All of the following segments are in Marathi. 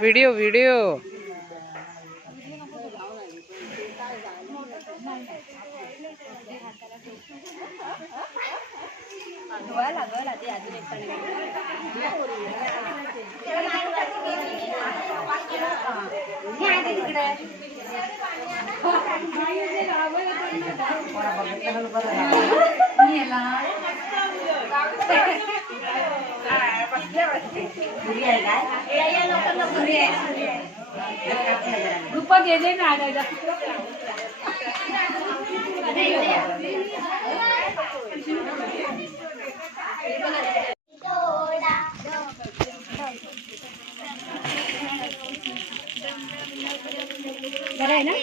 Video video.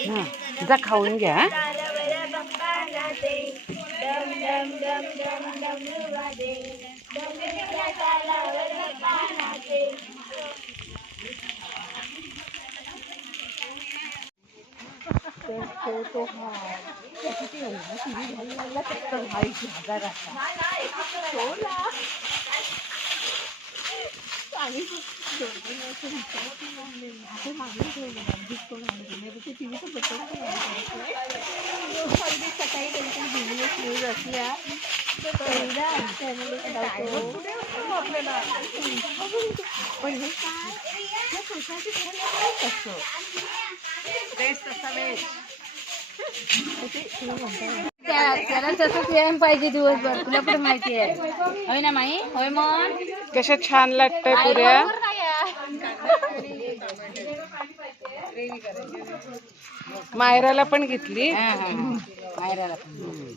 हा जा खाऊन घ्या हा. त्याला तसंच व्यायाम पाहिजे दिवसभर तुला पण माहिती आहे होय ना माई होय मग कशा छान लागतंय पुऱ्या? मायराला पण घेतली. मायराला पण.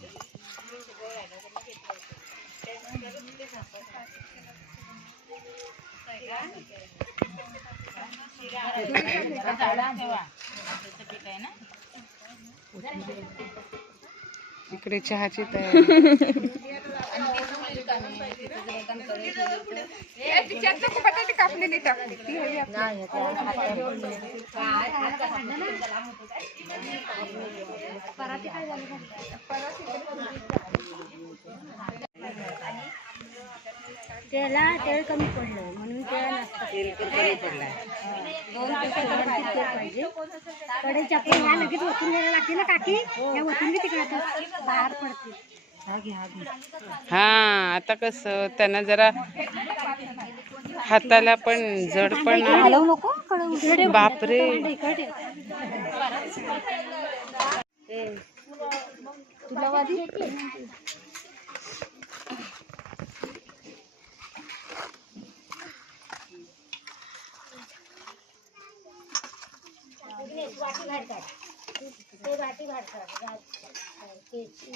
इकडे चहाची तयारी. त्याला तेल कमी पडलं म्हणून त्याला नाश्ता दोन पेक्षा वरती तेल पाहिजे. कढईची आपण ह्या लगेच ओतून घ्यायला लागते ना काकी? ह्या ओतून घे तिकडे बाहेर पडते हा आता कसं त्यांना जरा हाताला पण जड पण. बापरे. ते भाटी वाढतात त्याची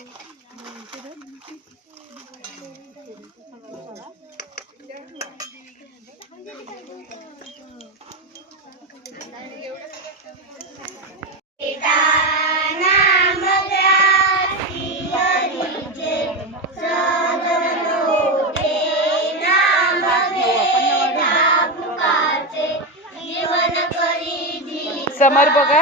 समर बघा.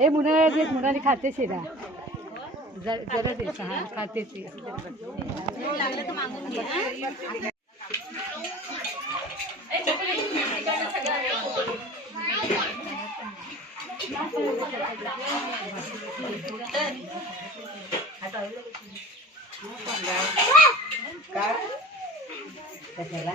ए मुना ये मुना ने खाते छे ना जरा दे हां खाते छे लागले तो मांगून घे काय कशाला